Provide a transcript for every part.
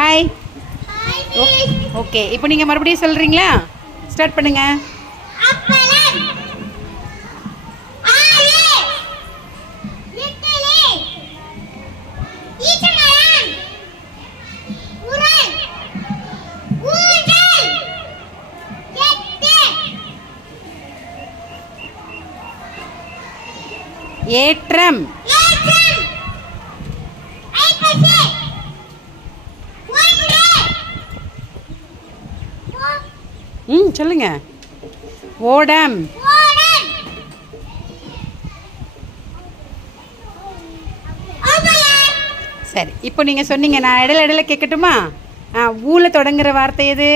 Hi. Okay, இப்போ நீங்கள் மறுபடியும் சொல்கிறீங்களா? ஸ்டார்ட் பண்ணுங்க. ஏற்றம். சொல்லுங்க. ஓடம். சரி, இப்போ நீங்கள் சொன்னீங்க, நான் இடையில கேட்கட்டுமா? ஊல தொடங்குற வார்த்தை எது?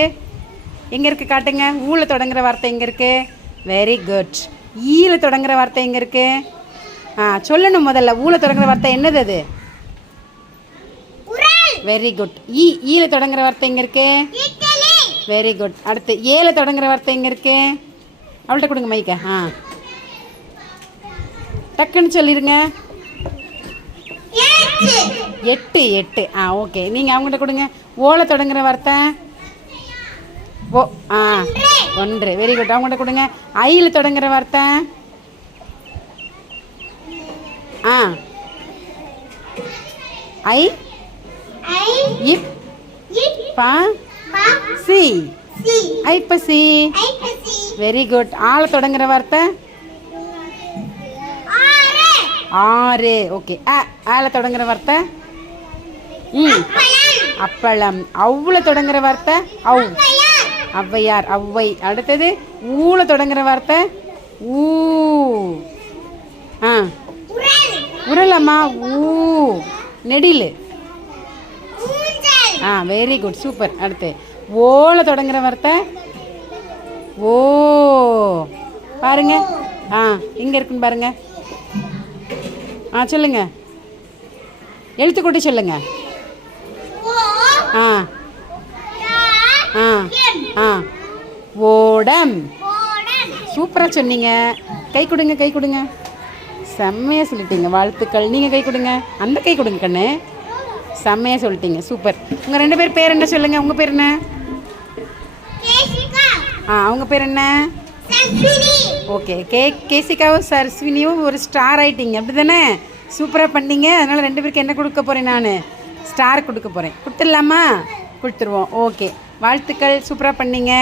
எங்கே இருக்குது காட்டுங்க. ஊல தொடங்குற வார்த்தை எங்கே இருக்குது? Very good. ஈல தொடங்குற வார்த்தை எங்கே இருக்குது? சொல்லணும் முதல்ல. ஊல தொடங்குற வார்த்தை என்னது அது? Very good. ஈல தொடங்குற வார்த்தை எங்கே இருக்குது? Very good. அடுத்து ஏல தொடங்குற வார்த்தை எங்கே இருக்கு? அவள்கிட்ட கொடுங்க மைக்க. டக்குன்னு சொல்லிடுங்க. எட்டு. ஓகே, நீங்கள் அவங்ககிட்ட கொடுங்க. ஓல தொடங்குற வார்த்தை ஓ. ஒன்று. Very good. அவங்ககிட்ட கொடுங்க. ஐல தொடங்குற வார்த்தை ஐ இப் பா சி. ஐப்பசி. Very good. ஆள தொடங்குற வார்த்தை ஆறு. ஓகே. ஆள தொடங்குற வார்த்தை அப்பளம். அவ்வளோ தொடங்குற வார்த்தை அவ். ஔவையார். ஔவை. அடுத்தது ஊல தொடங்குற வார்த்தை ஊ. உரலம்மா. ஊ. நெடில். Very good, super. அடுத்து ஓல தொடங்குற வார்த்தை ஓ. பாருங்க. இங்கே இருக்குன்னு பாருங்க. சொல்லுங்க. எழுத்து கூட்டி சொல்லுங்க. ஓடம். சூப்பராக சொன்னீங்க. கை கொடுங்க, கை கொடுங்க. செம்மையாக சொல்லிட்டீங்க. வாழ்த்துக்கள். நீங்கள் கை கொடுங்க. அந்த கை கொடுங்க கண்ணு. செம்மையாக சொல்லிட்டீங்க. சூப்பர். உங்கள் 2 பேர் பேர் என்ன சொல்லுங்கள். உங்கள் பேர் என்ன? அவங்க பேர் என்ன? ஓகே. கேசிகாவும் சரஸ்வினியும் ஒரு ஸ்டார் ஆகிட்டீங்க, அப்படி தானே? சூப்பராக பண்ணீங்க. அதனால் 2 பேருக்கு என்ன கொடுக்க போகிறேன்? நான் ஸ்டார் கொடுக்க போகிறேன். கொடுத்துடலாமா? கொடுத்துருவோம். ஓகே, வாழ்த்துக்கள். சூப்பராக பண்ணீங்க.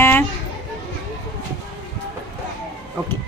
ஓகே.